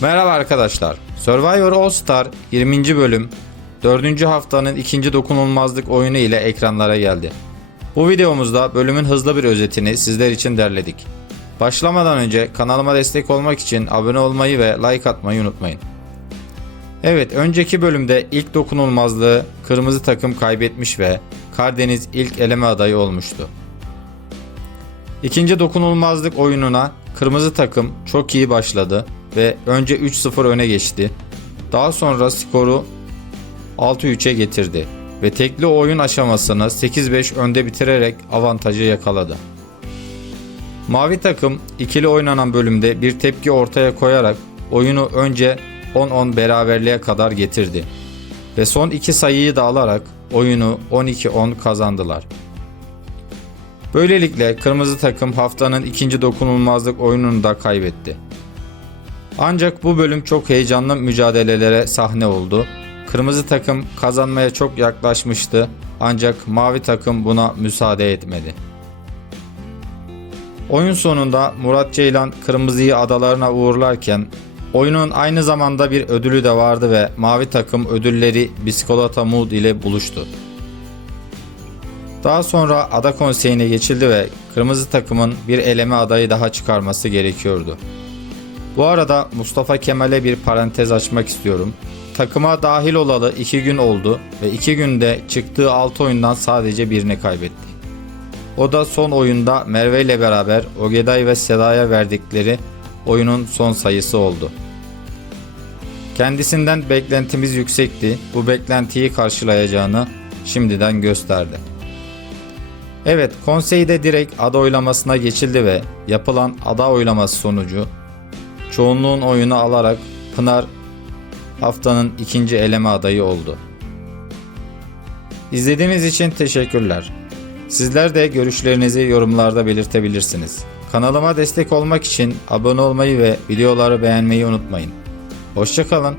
Merhaba arkadaşlar. Survivor All Star 20. bölüm 4. haftanın ikinci dokunulmazlık oyunu ile ekranlara geldi. Bu videomuzda bölümün hızlı bir özetini sizler için derledik. Başlamadan önce kanalıma destek olmak için abone olmayı ve like atmayı unutmayın. Evet, önceki bölümde ilk dokunulmazlığı kırmızı takım kaybetmiş ve Karadeniz ilk eleme adayı olmuştu. İkinci dokunulmazlık oyununa kırmızı takım çok iyi başladı ve önce 3-0 öne geçti. Daha sonra skoru 6-3'e getirdi ve tekli oyun aşamasını 8-5 önde bitirerek avantajı yakaladı. Mavi takım ikili oynanan bölümde bir tepki ortaya koyarak oyunu önce 10-10 beraberliğe kadar getirdi ve son iki sayıyı da alarak oyunu 12-10 kazandılar. Böylelikle kırmızı takım haftanın ikinci dokunulmazlık oyununu da kaybetti. Ancak bu bölüm çok heyecanlı mücadelelere sahne oldu. Kırmızı takım kazanmaya çok yaklaşmıştı ancak mavi takım buna müsaade etmedi. Oyun sonunda Murat Ceylan kırmızıyı adalarına uğurlarken oyunun aynı zamanda bir ödülü de vardı ve mavi takım ödülleri Biskolata Mood ile buluştu. Daha sonra ada konseyine geçildi ve kırmızı takımın bir eleme adayı daha çıkarması gerekiyordu. Bu arada Mustafa Kemal'e bir parantez açmak istiyorum. Takıma dahil olalı 2 gün oldu ve 2 günde çıktığı 6 oyundan sadece birini kaybetti. O da son oyunda Merve ile beraber Ogeday ve Seda'ya verdikleri oyunun son sayısı oldu. Kendisinden beklentimiz yüksekti. Bu beklentiyi karşılayacağını şimdiden gösterdi. Evet, konseyde direkt ada oylamasına geçildi ve yapılan ada oylaması sonucu çoğunluğun oyunu alarak Pınar haftanın ikinci eleme adayı oldu. İzlediğiniz için teşekkürler. Sizler de görüşlerinizi yorumlarda belirtebilirsiniz. Kanalıma destek olmak için abone olmayı ve videoları beğenmeyi unutmayın. Hoşçakalın.